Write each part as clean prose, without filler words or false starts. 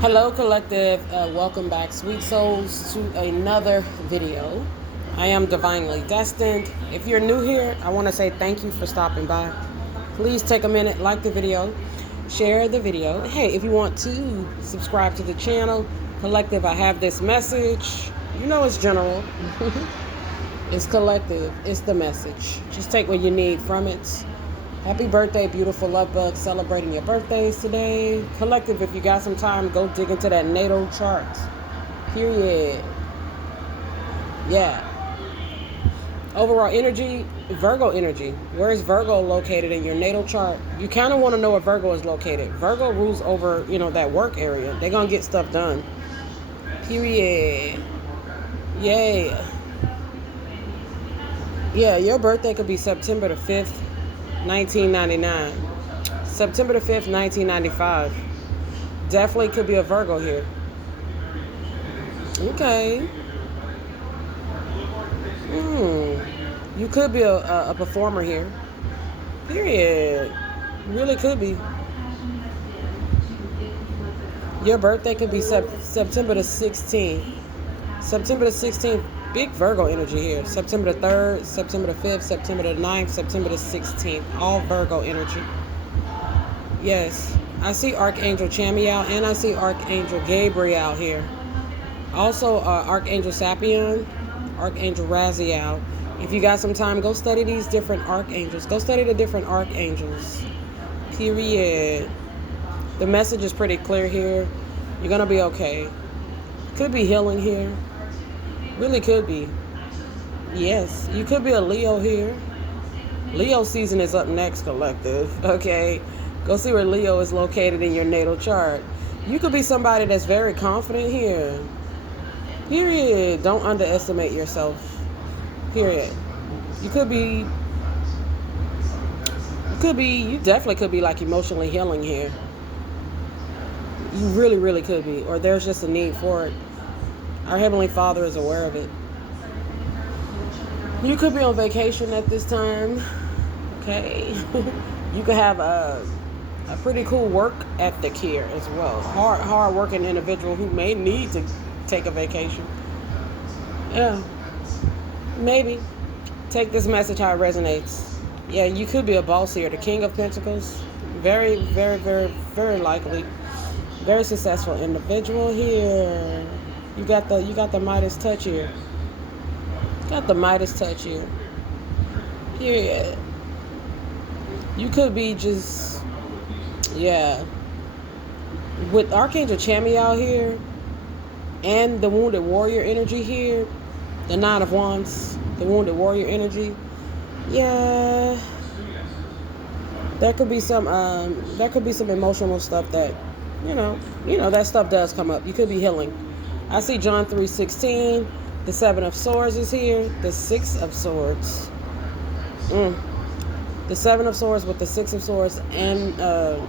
Hello, collective. Welcome back, sweet souls, to another video. I am divinely destined. If you're new here, I want to say thank you for stopping by. Please take a minute, like the video, share the video. Hey, if you want to subscribe to the channel, collective, I have this message. You know it's general. It's collective. It's the message. Just take what you need from it. Happy birthday, beautiful love bug, celebrating your birthdays today. Collective, if you got some time, go dig into that natal chart. Period. Yeah. Overall energy, Virgo energy. Where is Virgo located in your natal chart? You kind of want to know where Virgo is located. Virgo rules over, that work area. They're going to get stuff done. Period. Yay. Yeah, your birthday could be September the 5th. 1999, September the 5th, 1995. Definitely could be a Virgo here. Okay. You could be a performer here. Period. Really could be. Your birthday could be September the 16th. September the 16th. Big Virgo energy here. September the 3rd, September the 5th, September the 9th, September the 16th. All Virgo energy. Yes. I see Archangel Chamuel and I see Archangel Gabriel here. Also Archangel Sapion, Archangel Raziel. If you got some time, go study these different archangels. Go study the different archangels. Period. The message is pretty clear here. You're going to be okay. Could be healing here. Really could be. Yes, you could be a Leo here. Leo season is up next, collective. Okay, go see where Leo is located in your natal chart. You could be somebody that's very confident here. Period. Don't underestimate yourself. Period. You definitely could be like emotionally healing here. You really, really could be. Or there's just a need for it. Our Heavenly Father is aware of it. You could be on vacation at this time. Okay. You could have a pretty cool work ethic here as well. Hard working individual who may need to take a vacation. Yeah. Maybe. Take this message how it resonates. Yeah, you could be a boss here. The King of Pentacles. Very, very, very, very likely. Very successful individual here. You got the Midas touch here. Got the Midas touch here. Period. You could be just, yeah. With Archangel Chamuel here and the Wounded Warrior energy here, the Nine of Wands, the Wounded Warrior energy, yeah. There could be some emotional stuff that, that stuff does come up. You could be healing. I see John 3:16. The 7 of Swords is here. The 6 of Swords. The 7 of Swords with the 6 of Swords and the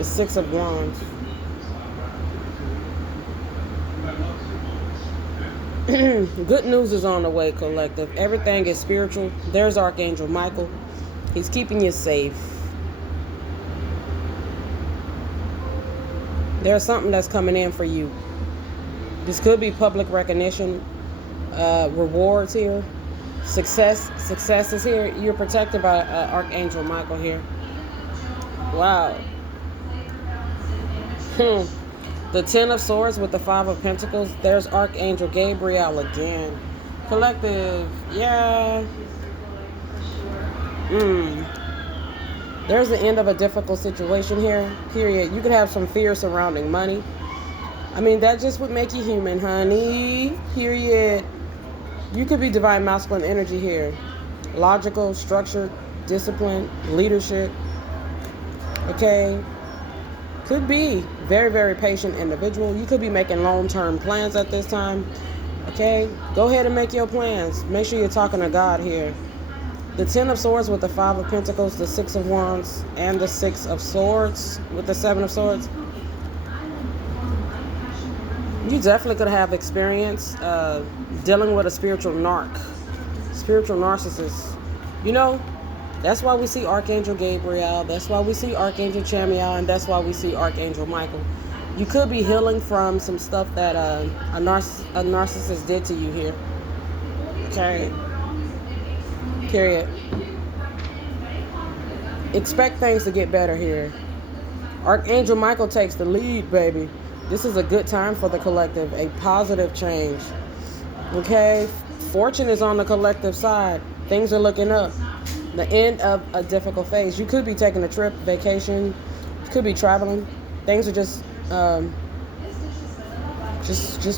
6 of Wands. Good news is on the way, collective. Everything is spiritual. There's Archangel Michael. He's keeping you safe. There's something that's coming in for you. This could be public recognition, rewards here, success is here. You're protected by Archangel Michael here. Wow. The 10 of Swords with the 5 of Pentacles. There's Archangel Gabriel again. Collective, yeah. There's the end of a difficult situation here. Period. You could have some fear surrounding money. I mean, that just would make you human, honey. Period. You could be divine masculine energy here. Logical, structured, disciplined, leadership. Okay. Could be very, very patient individual. You could be making long-term plans at this time. Okay. Go ahead and make your plans. Make sure you're talking to God here. The 10 of Swords with the 5 of Pentacles, the 6 of Wands, and the 6 of Swords with the 7 of Swords. You definitely could have experience dealing with a spiritual narcissist. That's why we see Archangel Gabriel. That's why we see Archangel Chamuel. And that's why we see Archangel Michael. You could be healing from some stuff that a narcissist did to you here. Okay. Period. Expect things to get better here. Archangel Michael takes the lead, baby. This is a good time for the collective, a positive change. Okay? Fortune is on the collective side. Things are looking up. The end of a difficult phase. You could be taking a trip, vacation. You could be traveling. Things are just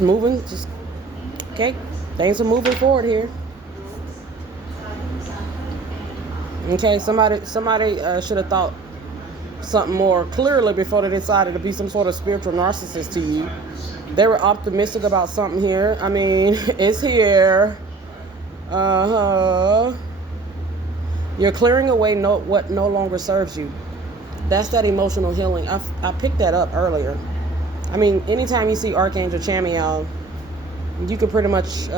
moving. Okay? Things are moving forward here. Okay, somebody should have thought something more clearly before they decided to be some sort of spiritual narcissist to you. They were optimistic about something here. I mean, it's here. You're clearing away what no longer serves you. That's that emotional healing. I picked that up earlier. I mean, anytime you see Archangel Chamuel, you can pretty much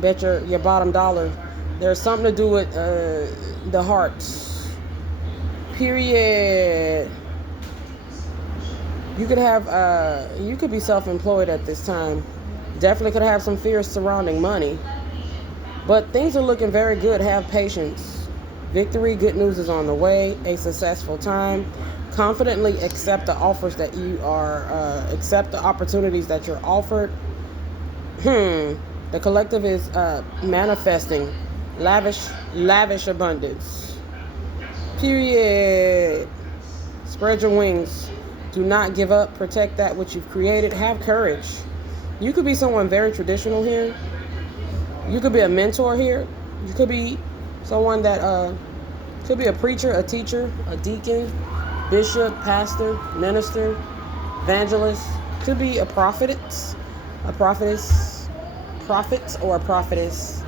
bet your bottom dollar there's something to do with the heart. Period. You could be self-employed at this time. Definitely could have some fears surrounding money. But things are looking very good. Have patience. Victory, good news is on the way. A successful time. Confidently accept the offers that you are, accept the opportunities that you're offered. The collective is manifesting lavish abundance. Period. Spread your wings. Do not give up. Protect that which you've created. Have courage. You could be someone very traditional here. You could be a mentor here. You could be someone that could be a preacher, a teacher, a deacon, bishop, pastor, minister, evangelist. Could be a prophetess, prophet or a prophetess.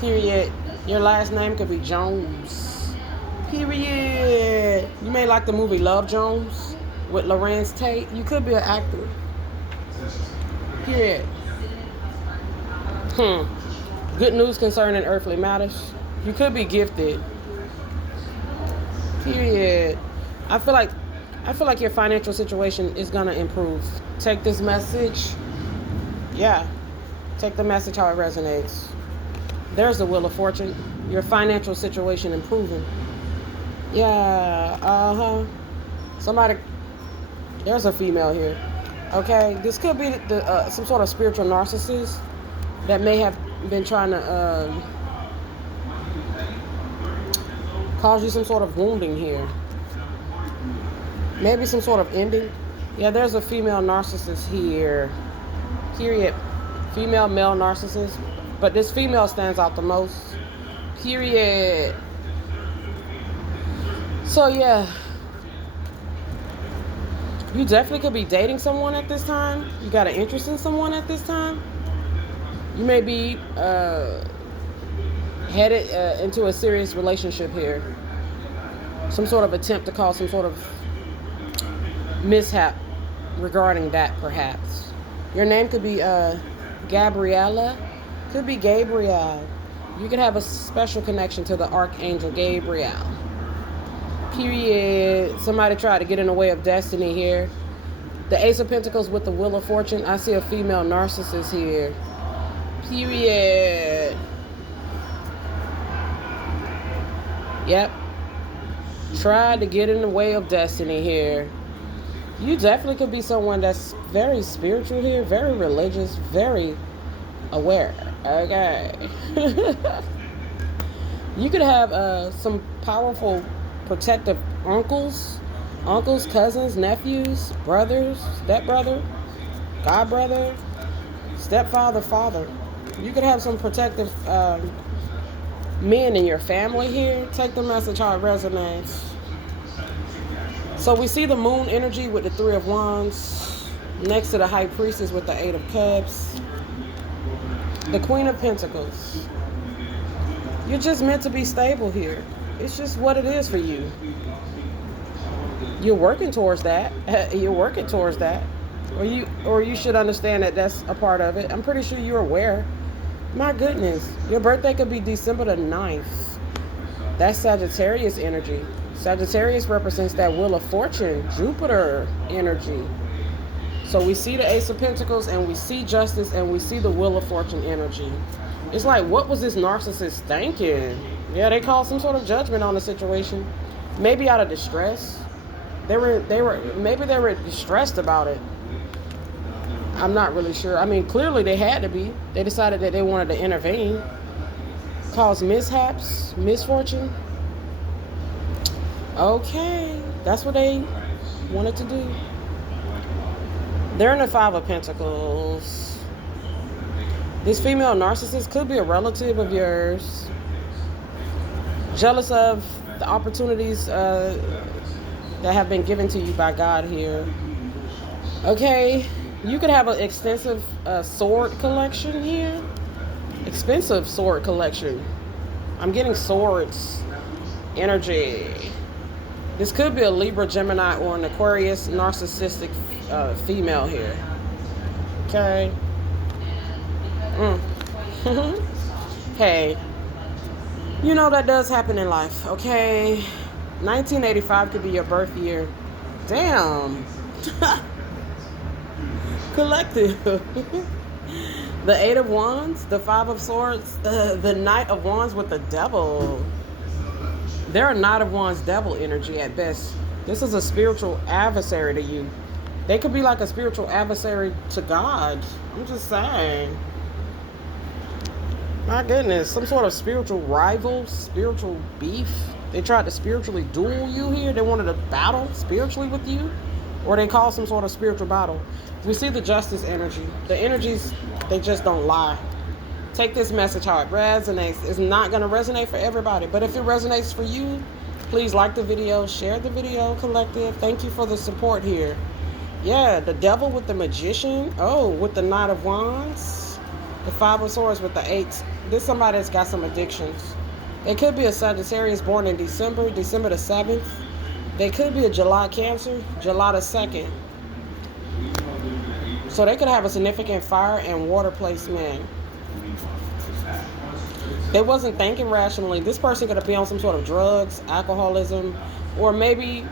Period. Your last name could be Jones. Period. You may like the movie Love Jones with Larenz Tate. You could be an actor. Period. Good news concerning earthly matters. You could be gifted. Period. I feel like your financial situation is gonna improve. Take this message. Yeah. Take the message how it resonates. There's the Wheel of Fortune. Your financial situation improving. Yeah. There's a female here. Okay. This could be some sort of spiritual narcissist that may have been trying to cause you some sort of wounding here. Maybe some sort of ending. Yeah, there's a female narcissist here. Period. Female, male narcissist. But this female stands out the most. Period. So, yeah. You definitely could be dating someone at this time. You got an interest in someone at this time. You may be headed into a serious relationship here. Some sort of attempt to cause some sort of mishap regarding that, perhaps. Your name could be Gabriella. Could be Gabriel. You could have a special connection to the Archangel Gabriel. Period. Somebody tried to get in the way of destiny here. The Ace of Pentacles with the Wheel of Fortune. I see a female narcissist here. Period. Yep. Tried to get in the way of destiny here. You definitely could be someone that's very spiritual here, very religious, very aware. Okay. You could have some powerful protective uncles, cousins, nephews, brothers, stepbrother, godbrother, stepfather, father. You could have some protective men in your family here. Take the message how it resonates. So we see the moon energy with the Three of Wands next to the High Priestess with the Eight of Cups. The Queen of Pentacles. You're just meant to be stable here. It's just what it is for you. You're working towards that. You're working towards that. Or you should understand that that's a part of it. I'm pretty sure you're aware. My goodness. Your birthday could be December the 9th. That's Sagittarius energy. Sagittarius represents that Wheel of Fortune, Jupiter energy. So we see the Ace of Pentacles, and we see Justice, and we see the Wheel of Fortune energy. It's like, what was this narcissist thinking? Yeah, they called some sort of judgment on the situation. Maybe out of distress. Maybe they were distressed about it. I'm not really sure. I mean, clearly they had to be. They decided that they wanted to intervene. Cause mishaps, misfortune. Okay, that's what they wanted to do. They're in the Five of Pentacles. This female narcissist could be a relative of yours. Jealous of the opportunities that have been given to you by God here. Okay, you could have an extensive sword collection here. Expensive sword collection. I'm getting swords energy. This could be a Libra, Gemini, or an Aquarius narcissistic female here. Okay. Hey, you know that does happen in life, okay? 1985 could be your birth year. Damn. Collective. The Eight of Wands, the Five of Swords, the Knight of Wands with the Devil. They're a Knight of Wands devil energy at best. This is a spiritual adversary to you. They could be like a spiritual adversary to God. I'm just saying. My goodness, some sort of spiritual rival, spiritual beef. They tried to spiritually duel you here. They wanted to battle spiritually with you. Or they call some sort of spiritual battle. We see the Justice energy. The energies, they just don't lie. Take this message how it resonates. It's not going to resonate for everybody. But if it resonates for you, please like the video, share the video, collective. Thank you for the support here. Yeah, the Devil with the Magician. Oh, with the Knight of Wands. The Five of Swords with the Eights. This somebody that's got some addictions. They could be a Sagittarius born in December the 7th. They could be a July Cancer, July the 2nd. So they could have a significant fire and water placement. They wasn't thinking rationally. This person could be on some sort of drugs, alcoholism, or maybe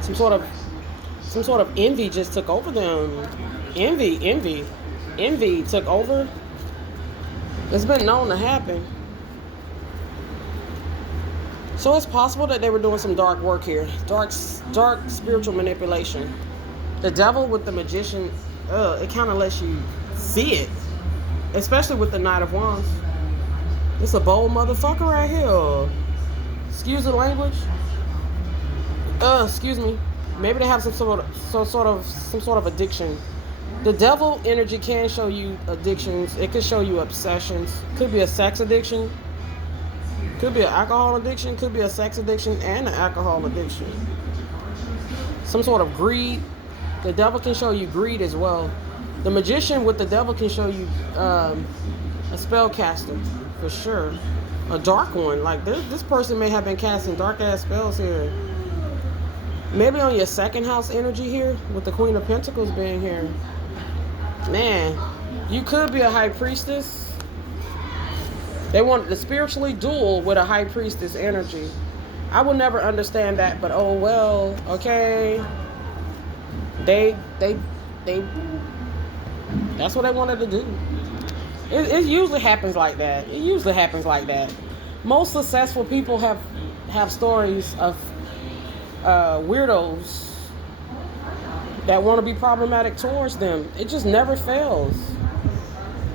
some sort of envy just took over them. Envy took over. It's been known to happen. So it's possible that they were doing some dark work here. Dark spiritual manipulation. The Devil with the Magician, it kind of lets you see it. Especially with the Knight of Wands. It's a bold motherfucker right here. Excuse the language. Excuse me. Maybe they have some sort of addiction. The Devil energy can show you addictions. It could show you obsessions. Could be a sex addiction. Could be an alcohol addiction. Could be a sex addiction and an alcohol addiction. Some sort of greed. The Devil can show you greed as well. The Magician with the Devil can show you a spellcaster, for sure. A dark one. Like this person may have been casting dark ass spells here. Maybe on your second house energy here, with the Queen of Pentacles being here. Man, you could be a high priestess. They wanted to spiritually duel with a high priestess energy. I will never understand that, but oh well, okay. They that's what they wanted to do. It usually happens like that. Most successful people have stories of weirdos that want to be problematic towards them. It just never fails.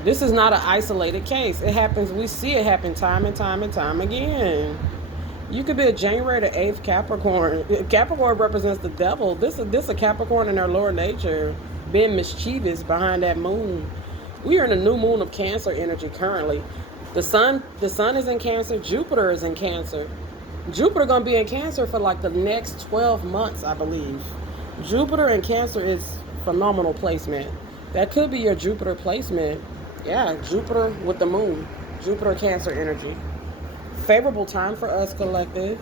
This is not an isolated case. It happens. We see it happen time and time and time again. You could be a January the 8th Capricorn. Capricorn represents the devil. This a Capricorn in their lower nature, being mischievous behind that moon. We are in a new moon of Cancer energy currently. The sun is in Cancer. Jupiter is in Cancer. Jupiter gonna be in Cancer for like the next 12 months, I believe. Jupiter in Cancer is phenomenal placement. That could be your Jupiter placement. Yeah, Jupiter with the moon. Jupiter Cancer energy. Favorable time for us, collective.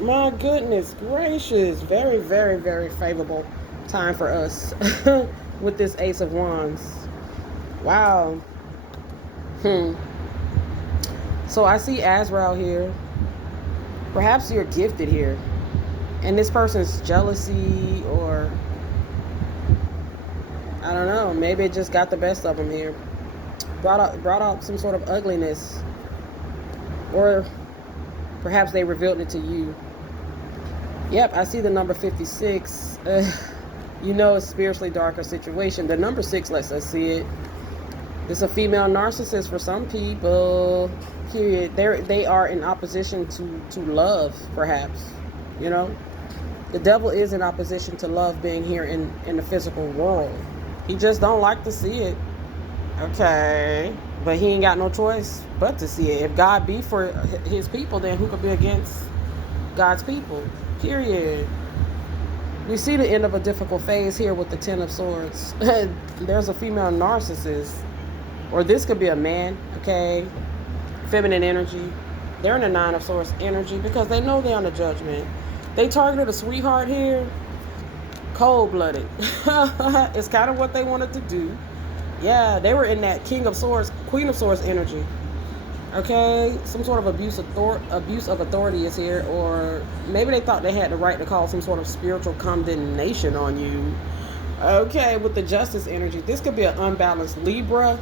My goodness gracious. Very, very, very favorable time for us with this Ace of Wands. Wow. So I see Azrael here. Perhaps you're gifted here. And this person's jealousy or I don't know. Maybe it just got the best of them here. Brought out some sort of ugliness, or perhaps they revealed it to you. Yep, I see the number 56. You know, it's a spiritually darker situation. The number 6 lets us see it. It's a female narcissist for some people. Period. They are in opposition to love, perhaps. You know, the devil is in opposition to love being here in the physical world. He just don't like to see it. Okay, but he ain't got no choice but to see it. If God be for his people, then who could be against God's people? Period. We see the end of a difficult phase here with the 10 of Swords. There's a female narcissist, or this could be a man, okay? Feminine energy. They're in the 9 of Swords energy because they know they're on the judgment. They targeted a sweetheart here. Cold-blooded. It's kind of what they wanted to do. Yeah, they were in that King of Swords, Queen of Swords energy. Okay, some sort of abuse of authority is here, or maybe they thought they had the right to call some sort of spiritual condemnation on you. Okay, with the Justice energy, this could be an unbalanced Libra.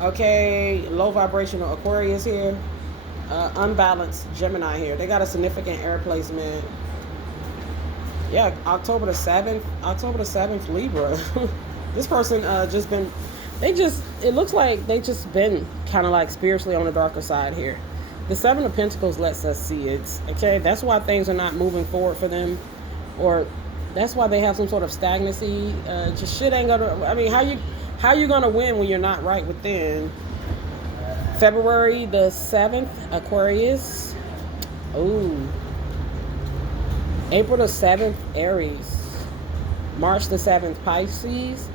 Okay, low vibrational Aquarius here. Unbalanced Gemini here. They got a significant air placement. Yeah, October the 7th, Libra. This person it looks like they just been kind of like spiritually on the darker side here. The 7 of Pentacles lets us see it. Okay, that's why things are not moving forward for them, or that's why they have some sort of stagnancy. Just shit ain't gonna. I mean, how you gonna win when you're not right within? February the 7th, Aquarius. Ooh. April the 7th, Aries. March the 7th, Pisces.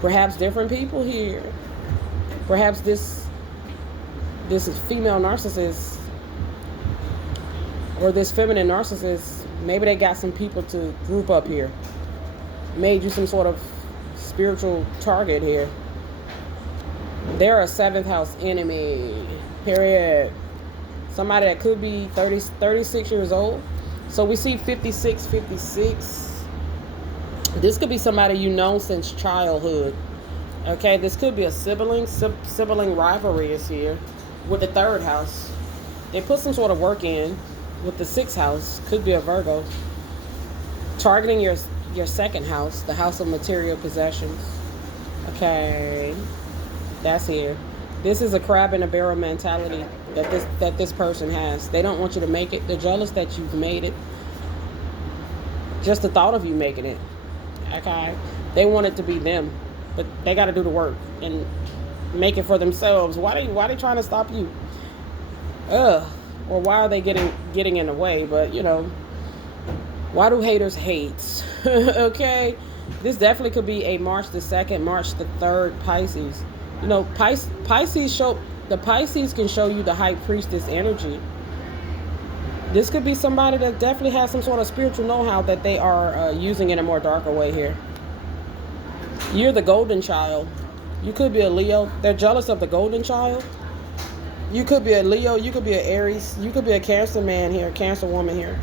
Perhaps different people here. Perhaps this is female narcissist, or this feminine narcissist. Maybe they got some people to group up here. Made you some sort of spiritual target here. They're a 7th house enemy. Period. Somebody that could be 36 years old. So we see 56. This could be somebody you know since childhood. Okay, this could be a sibling rivalry is here with the 3rd house. They put some sort of work in with the 6th house. Could be a Virgo. Targeting your 2nd house, the house of material possessions. Okay, that's here. This is a crab in a barrel mentality that this person has. They don't want you to make it. They're jealous that you've made it. Just the thought of you making it. Okay, they want it to be them, but they got to do the work and make it for themselves. Why they trying to stop you? Or why are they getting in the way? But you know, why do haters hate? Okay, this definitely could be a March the 2nd, March the 3rd, Pisces. You know, Pisces can show you the High Priestess energy. This could be somebody that definitely has some sort of spiritual know-how that they are using in a more darker way here. You're the golden child. You could be a Leo. They're jealous of the golden child. You could be a Leo. You could be an Aries. You could be a Cancer man here, Cancer woman here.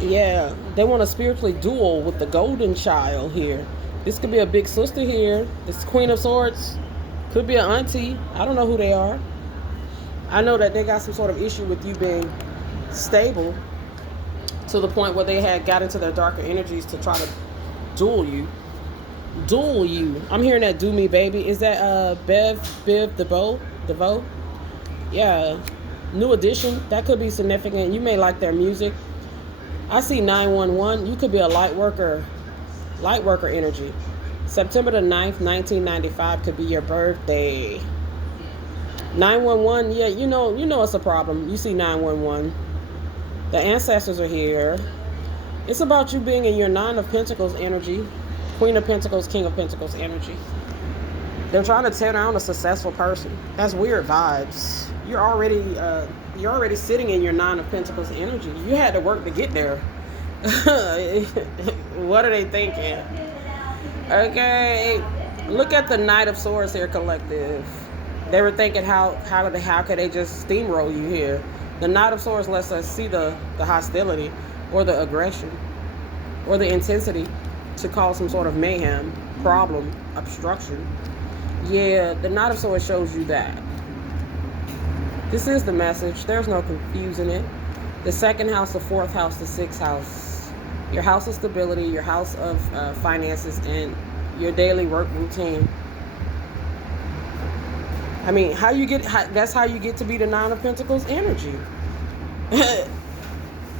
Yeah, they want to spiritually duel with the golden child here. This could be a big sister here. This Queen of Swords. Could be an auntie. I don't know who they are. I know that they got some sort of issue with you being stable to the point where they had got into their darker energies to try to duel you. I'm hearing that do me, baby. Is that Biv DeVoe? Yeah. New edition. That could be significant. You may like their music. I see 911. You could be a light worker energy. September the 9th, 1995 could be your birthday. 911, yeah, you know it's a problem. You see 911. The ancestors are here. It's about you being in your 9 of Pentacles energy, Queen of Pentacles, King of Pentacles energy. They're trying to tear down a successful person. That's weird vibes. You're already sitting in your 9 of Pentacles energy. You had to work to get there. What are they thinking? Okay, look at the Knight of Swords here, collective. They were thinking how could they just steamroll you here? The Knight of Swords lets us see the hostility or the aggression or the intensity to cause some sort of mayhem, problem, obstruction. Yeah, the Knight of Swords shows you that. This is the message. There's no confusing it. The second house, the fourth house, the sixth house. Your house of stability, your house of finances, and your daily work routine. I mean, that's how you get to be the Nine of Pentacles energy.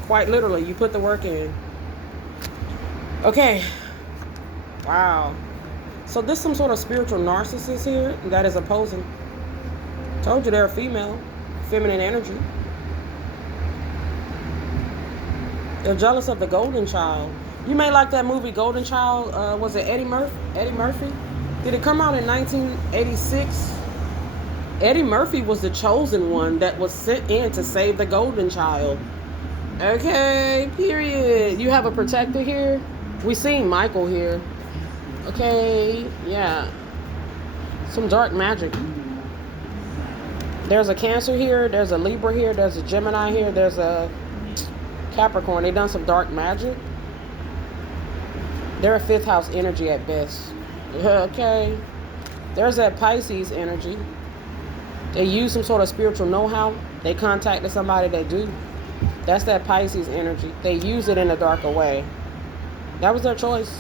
Quite literally, you put the work in. Okay. Wow. So there's some sort of spiritual narcissist here that is opposing. Told you they're a female, feminine energy. They're jealous of the golden child. You may like that movie Golden Child. Was it Eddie Murphy? Did it come out in 1986? Eddie Murphy was the chosen one that was sent in to save the golden child. Okay, period. You have a protector here. We seen Michael here. Okay, yeah. Some dark magic. There's a Cancer here. There's a Libra here. There's a Gemini here. There's a Capricorn. They done some dark magic. They're a fifth house energy at best. Okay. There's that Pisces energy. They use some sort of spiritual know-how. They contacted somebody that do. That's that Pisces energy. They use it in a darker way. That was their choice.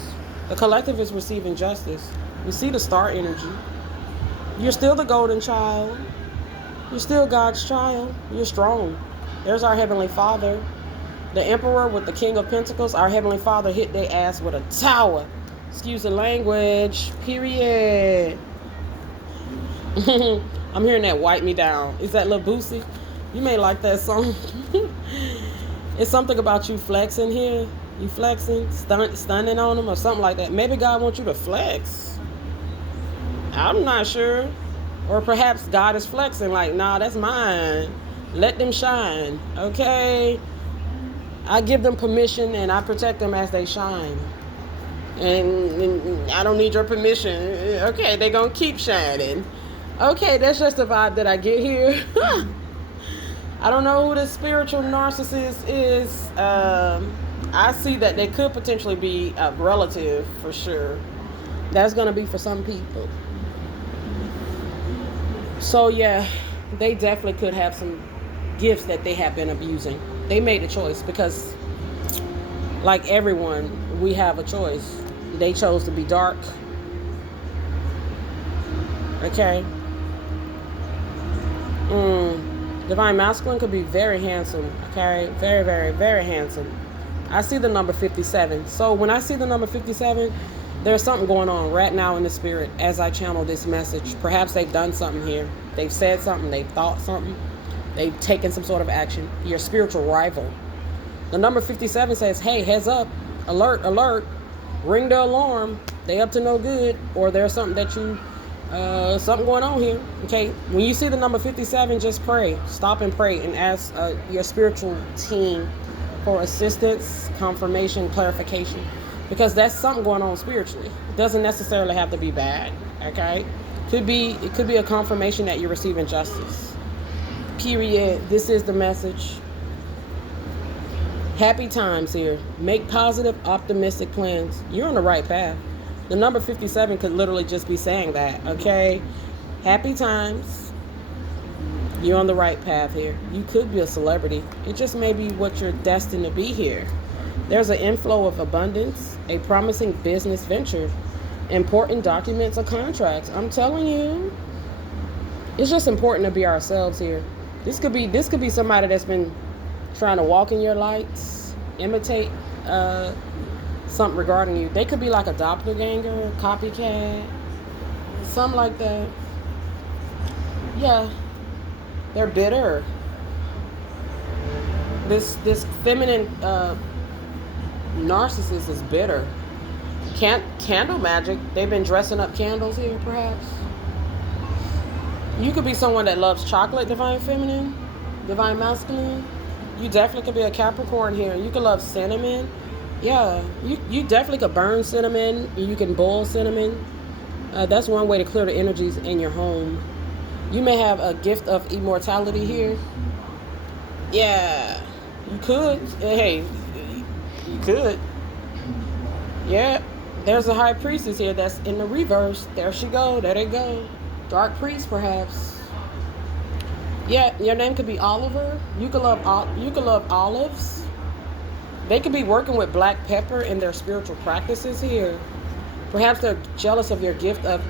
The collective is receiving justice. We see the star energy. You're still the golden child. You're still God's child. You're strong. There's our Heavenly Father. The Emperor with the King of Pentacles. Our Heavenly Father hit their ass with a tower. Excuse the language. Period. I'm hearing that Wipe Me Down. Is that Lil Boosie? You may like that song. It's something about you flexing here. You flexing, stunning on them or something like that. Maybe God wants you to flex. I'm not sure. Or perhaps God is flexing like, nah, that's mine. Let them shine. Okay? I give them permission and I protect them as they shine. And I don't need your permission. Okay, they're going to keep shining. Okay, that's just the vibe that I get here. I don't know who the spiritual narcissist is. I see that they could potentially be a relative for sure. That's going to be for some people. So yeah, they definitely could have some gifts that they have been abusing. They made a choice because, like everyone, we have a choice. They chose to be dark. Okay. Divine Masculine could be very handsome. Okay. Very, very, very handsome. I see the number 57. So when I see the number 57, there's something going on right now in the spirit as I channel this message. Perhaps they've done something here. They've said something. They've thought something. They've taken some sort of action. Your spiritual rival. The number 57 says, hey, heads up. Alert, alert. Ring the alarm. They up to no good. Or there's something that you, something going on here. Okay. When you see the number 57, just pray. Stop and pray and ask your spiritual team for assistance, confirmation, clarification. Because that's something going on spiritually. It doesn't necessarily have to be bad. Okay. It could be a confirmation that you're receiving justice. Period. This is the message. Happy times here. Make positive, optimistic plans. You're on the right path. The number 57 could literally just be saying that. Okay. Happy times. You're on the right path here. You could be a celebrity. It just may be what you're destined to be here. There's an inflow of abundance, a promising business venture, important documents or contracts. I'm telling you, it's just important to be ourselves here. This could be somebody that's been trying to walk in your lights, imitate something regarding you. They could be like a doppelganger, copycat, something like that. Yeah, they're bitter. This feminine narcissist is bitter. Candle magic. They've been dressing up candles here, perhaps. You could be someone that loves chocolate, divine feminine, divine masculine. You definitely could be a Capricorn here. You could love cinnamon. Yeah, you definitely could burn cinnamon. You can boil cinnamon. That's one way to clear the energies in your home. You may have a gift of immortality here. Yeah, you could. Hey, you could. Yeah, There's a high priestess here that's in the reverse. There she go. There they go. Dark priest, perhaps. Yeah, your name could be Oliver. You could love olives. They could be working with black pepper in their spiritual practices here. Perhaps they're jealous of your gift of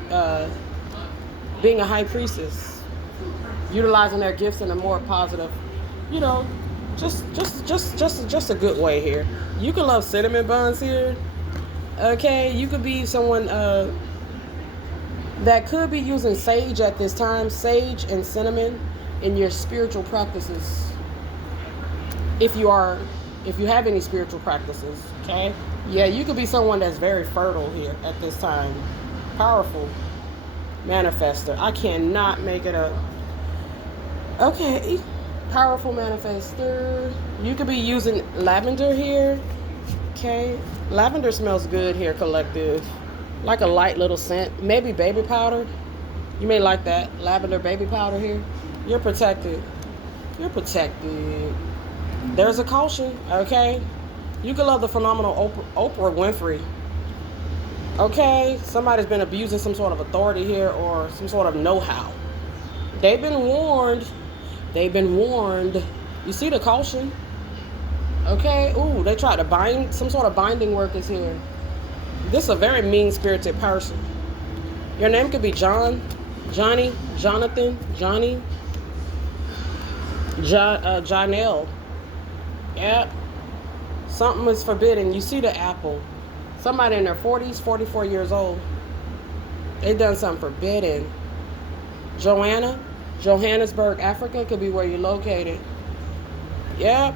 being a high priestess, utilizing their gifts in a more positive, you know, just a good way here. You could love cinnamon buns here. Okay, you could be someone that could be using sage at this time, sage and cinnamon in your spiritual practices. If you have any spiritual practices, okay? Yeah, you could be someone that's very fertile here at this time. Powerful manifester. I cannot make it up. Okay, powerful manifester. You could be using lavender here. Okay, lavender smells good here, collective. Like a light little scent. Maybe baby powder. You may like that. Lavender baby powder here. You're protected. You're protected. There's a caution, okay? You could love the phenomenal Oprah Winfrey. Okay? Somebody's been abusing some sort of authority here or some sort of know-how. They've been warned. They've been warned. You see the caution? Okay? Ooh, they tried to bind. Some sort of binding work is here. This is a very mean-spirited person. Your name could be John, Johnny, Jonathan, Johnny, Janelle. Yep. Something is forbidden. You see the apple. Somebody in their 40s, 44 years old. They done something forbidden. Joanna, Johannesburg, Africa could be where you're located. Yep.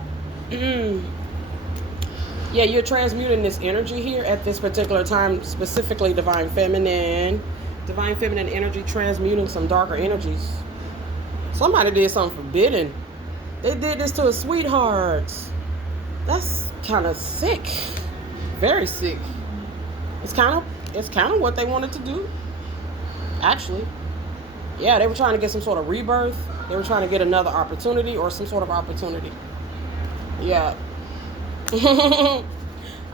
Yeah, you're transmuting this energy here at this particular time, specifically Divine Feminine. Divine Feminine energy transmuting some darker energies. Somebody did something forbidden. They did this to a sweetheart. That's kind of sick. Very sick. It's kind of what they wanted to do. Actually. Yeah, they were trying to get some sort of rebirth. They were trying to get another opportunity or some sort of opportunity. Yeah.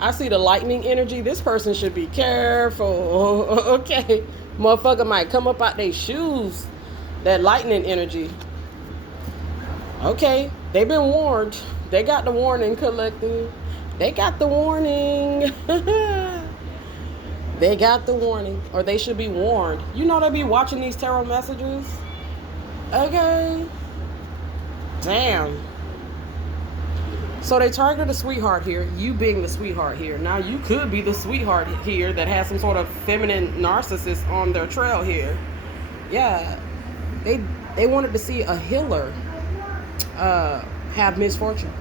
I see the lightning energy. This person should be careful. Okay. Motherfucker might come up out their shoes. That lightning energy. Okay. They've been warned. They got the warning, collective. They got the warning. They got the warning. Or they should be warned. You know they be watching these tarot messages? Okay. Damn. So they targeted a sweetheart here. You being the sweetheart here. Now you could be the sweetheart here that has some sort of feminine narcissist on their trail here. Yeah. They wanted to see a healer have misfortune.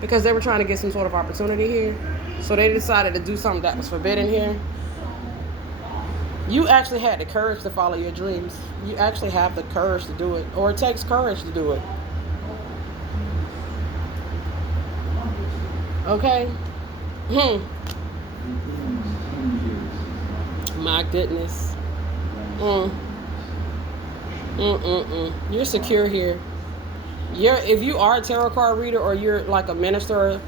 Because they were trying to get some sort of opportunity here. So they decided to do something that was forbidden here. You actually had the courage to follow your dreams. You actually have the courage to do it. Or it takes courage to do it. Okay? My goodness. You're secure here. If you are a tarot card reader or you're like a minister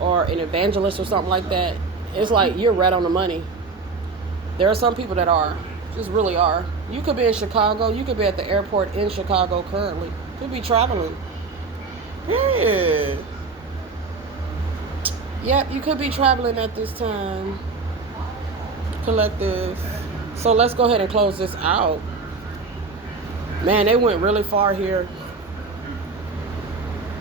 or an evangelist or something like that, it's like you're right on the money. There are some people that are. Just really are. You could be in Chicago. You could be at the airport in Chicago currently. Could be traveling. Yeah. Yep, you could be traveling at this time. Collective. So let's go ahead and close this out. Man, they went really far here.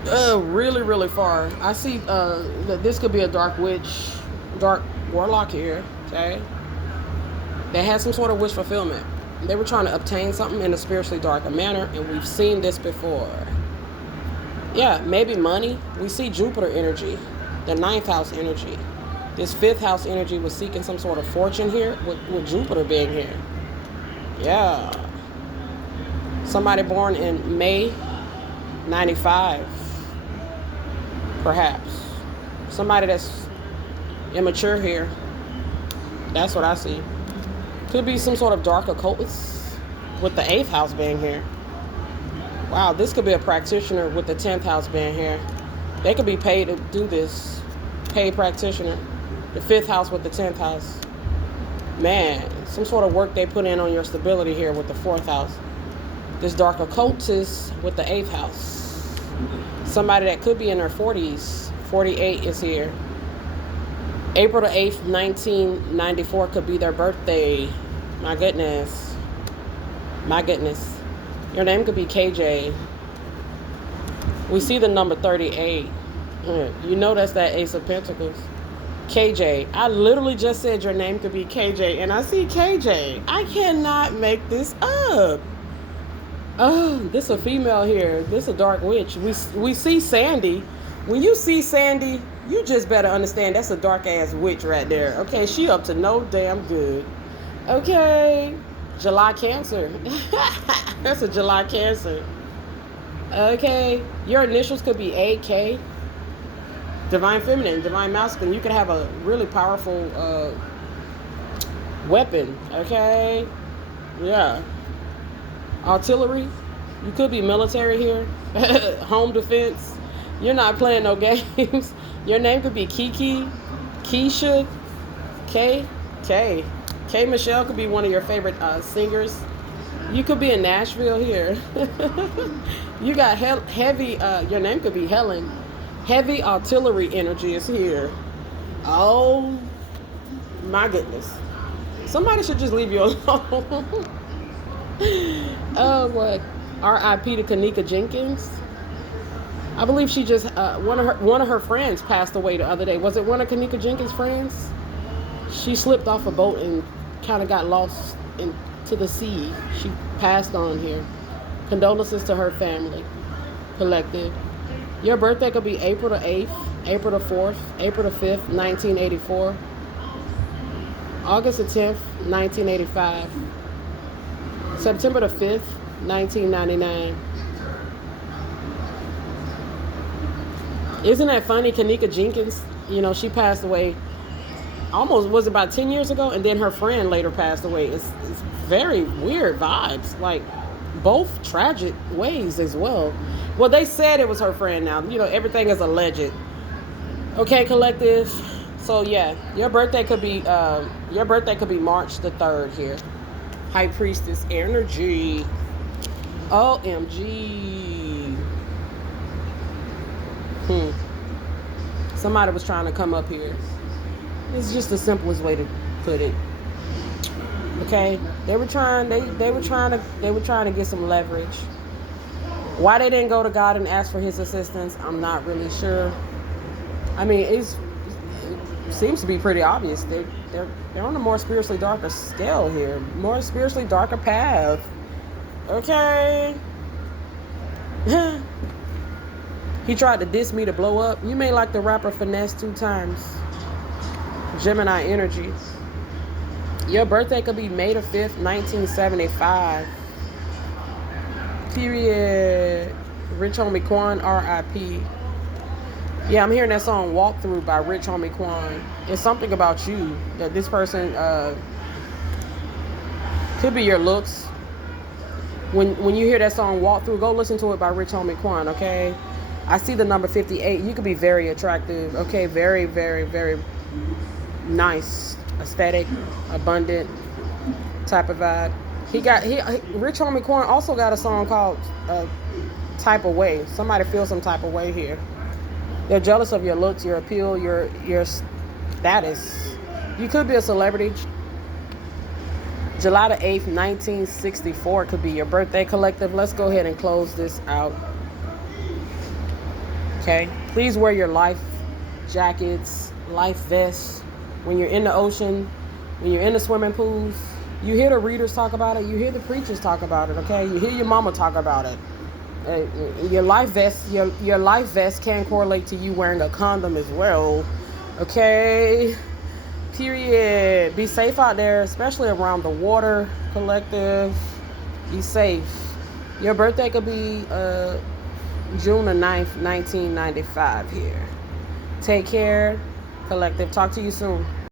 Really, really far. I see that this could be a dark witch, dark warlock here, okay? They had some sort of wish fulfillment. They were trying to obtain something in a spiritually darker manner, and we've seen this before. Yeah, maybe money. We see Jupiter energy, the 9th house energy. This 5th house energy was seeking some sort of fortune here with Jupiter being here. Yeah. Somebody born in May 95. Perhaps. Somebody that's immature here. That's what I see. Could be some sort of dark occultist with the 8th house being here. Wow, this could be a practitioner with the 10th house being here. They could be paid to do this. Paid practitioner. The 5th house with the 10th house. Man, some sort of work they put in on your stability here with the 4th house. This dark occultist with the 8th house. Somebody that could be in their 40s. 48 is here. April the 8th, 1994 could be their birthday. My goodness. My goodness. Your name could be KJ. We see the number 38. You know that's that Ace of Pentacles. KJ. I literally just said your name could be KJ, and I see KJ. I cannot make this up. Oh, this a female here. This a dark witch. We see Sandy. When you see Sandy, you just better understand that's a dark ass witch right there. Okay, she up to no damn good. Okay, July Cancer. That's a July Cancer. Okay, your initials could be AK. Divine Feminine, Divine Masculine. You could have a really powerful weapon. Okay, yeah. Artillery. You could be military here. Home defense. You're not playing no games. Your name could be Kiki, Keisha, K Michelle could be one of your favorite singers. You could be in Nashville here. You got heavy, your name could be Helen. Heavy artillery energy is here. Oh, my goodness. Somebody should just leave you alone. Oh, what? R.I.P. to Kanika Jenkins. I believe she just one of her friends passed away the other day. Was it one of Kanika Jenkins' friends? She slipped off a boat and kind of got lost into the sea. She passed on here. Condolences to her family. Collective. Your birthday could be April the 8th, April the 4th, April the 5th, 1984. August the 10th, 1985. September the 5th, 1999. Isn't that funny? Kanika Jenkins, you know, she passed away almost, was about 10 years ago, and then her friend later passed away. It's very weird vibes, like both tragic ways as well. Well, they said it was her friend now. You know, everything is alleged. Okay, collective. So yeah, your birthday could be March the 3rd here. High Priestess energy. OMG. Somebody was trying to come up here. It's just the simplest way to put it. Okay, they were trying to get some leverage. Why they didn't go to God and ask for His assistance, I'm not really sure. I mean, it seems to be pretty obvious. They're on a more spiritually darker scale here, more spiritually darker path. Okay. He tried to diss me to blow up. You may like the rapper Finesse 2 times. Gemini energy. Your birthday could be May the 5th, 1975. Period. Rich Homie Quan, R.I.P. Yeah, I'm hearing that song Walk Through by Rich Homie Quan. It's something about you that this person could be your looks. When you hear that song Walk Through, go listen to it by Rich Homie Quan, okay? I see the number 58. You could be very attractive, okay? Very, very, very nice, aesthetic, abundant type of vibe. Rich Homie Quan also got a song called Type of Way. Somebody feels some type of way here. They're jealous of your looks, your appeal, your status. You could be a celebrity. July the 8th, 1964 could be your birthday, collective. Let's go ahead and close this out. Okay? Please wear your life jackets, life vests. When you're in the ocean, when you're in the swimming pools, you hear the readers talk about it. You hear the preachers talk about it, okay? You hear your mama talk about it. Your life vest can correlate to you wearing a condom as well, okay? Period. Be safe out there, especially around the water, collective. Be safe. Your birthday could be June the 9th, 1995 here. Take care, collective. Talk to you soon.